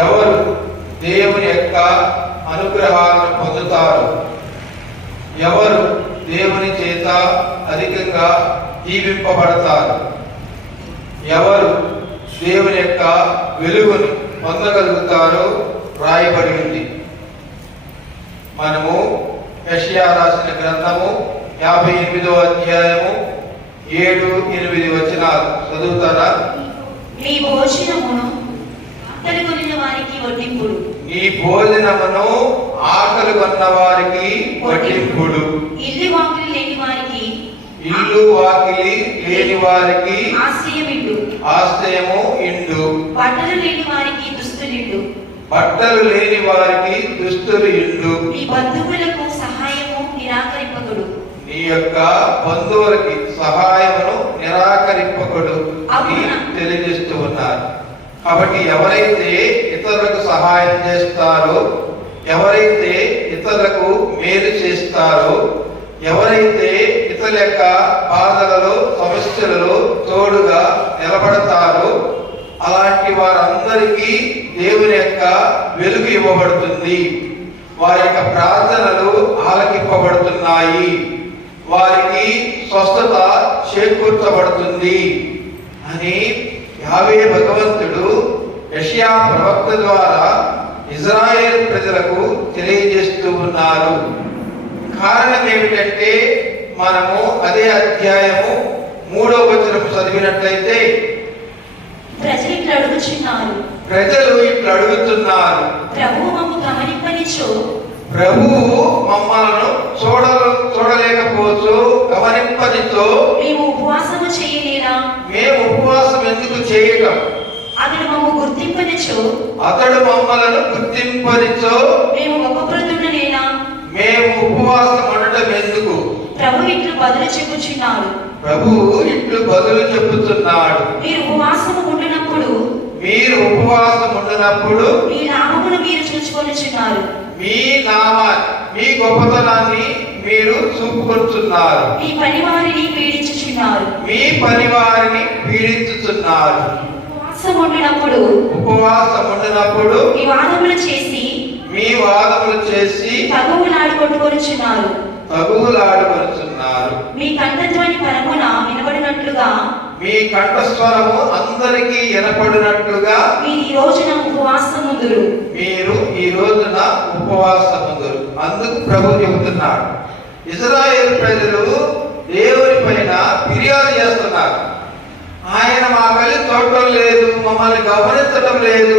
ఎవరు దేవుని యొక్క అనుగ్రహాలను పొందుతారు? ఎవరు దేవుని చేత అధికంగా దీవింపబడతారు? ఎవరు దేవుని యొక్క వెలుగును పొందగలుగుతారో రాయబడి ఉంది. మనము యెషయా రాసిన గ్రంథము 58వ అధ్యాయము 7-8 వచనాలు చదువుతారా? నీ భోజనమును ఆకలి కొనిన వారికి వడ్డింపుడు. నీ భోజనమును ఆకలి కొన్న వారికి వడ్డింపుడు. ఇల్లు వాకిలి లేని వారికి ఆశ్రయము ఇండు. బట్టలు లేని వారికి దుస్తులు ఇండు. నీ బంధువులకు సహాయము నిరాకరింపకుడు. నీ యొక్క బంధువులకి సహాయమును నిరాకరింపకుడు అని తెలియజేస్తూ ఉన్నారు. కాబట్టి ఎవరైతే ఇతరులకు సహాయం చేస్తారో, ఎవరైతే ఇతరులకు మేలు చేస్తారో, ఎవరైతే ఇతరుల యొక్క బాధలలో సమస్యలలో తోడుగా నిలబడతారో అలాంటి వారందరికీ దేవుని యొక్క వెలుగు ఇవ్వబడుతుంది. వారి యొక్క ప్రార్థనలు ఆలకింపబడుతున్నాయి. వారికి స్వస్థత చేకూర్చబడుతుంది అని యావే భగవంతుడు యెషయా ప్రవక్త ద్వారా ఇజ్రాయేల్ ప్రజలకు తెలియజేస్తూ ఉన్నారు. కారణం ఏమిటంటే మనము అదే అధ్యాయము 3వ వచనం చదివినట్లయితే ప్రజలు ఇట్లా అడుగుతున్నారు, ప్రభువు మమ్మల్ని చూడలేకపోవచ్చు, గమనింపనితో మేము ఉపవాసము చేయలేదా? మేము ఉపవాసం ఎందుకు చేయటం? అతడు మమ్మలను గుర్తింపనిచో మేము ఒక్కప్రదుండలేదా? మేము ఉపవాసం ఉండటం ఎందుకు? ప్రభువు ఇట్లు బదులు చెప్పుచున్నాడు. మీరు ఉపవాసం ఉండినప్పుడు మీ నామమును మీరు చూచుకొనుచున్నారు. మీ గొప్పతనాన్ని మీరు చూపుకొనుచున్నారు. మీ పనివారిని పీడించుచున్నారు. ఉపవాసం ఉండినప్పుడు మీ వాదములు చేసి తగువులాడుకొనుచున్నారు. మీ కంఠధ్వని పరమున వినబడినట్లుగా, మీ కంఠస్వరము అందరికీ వినపడినట్లుగా మీరు ఈ రోజున ఉపవాసముందురు. అందుకు ప్రభు చెబుతున్నాడు, ఇశ్రాయేలు ప్రజలు దేవుని పైన ఫిర్యాదు చేస్తున్నారు. ఆయన మా కళ్ళు చూడటం లేదు, మమ్మల్ని గమనించడం లేదు.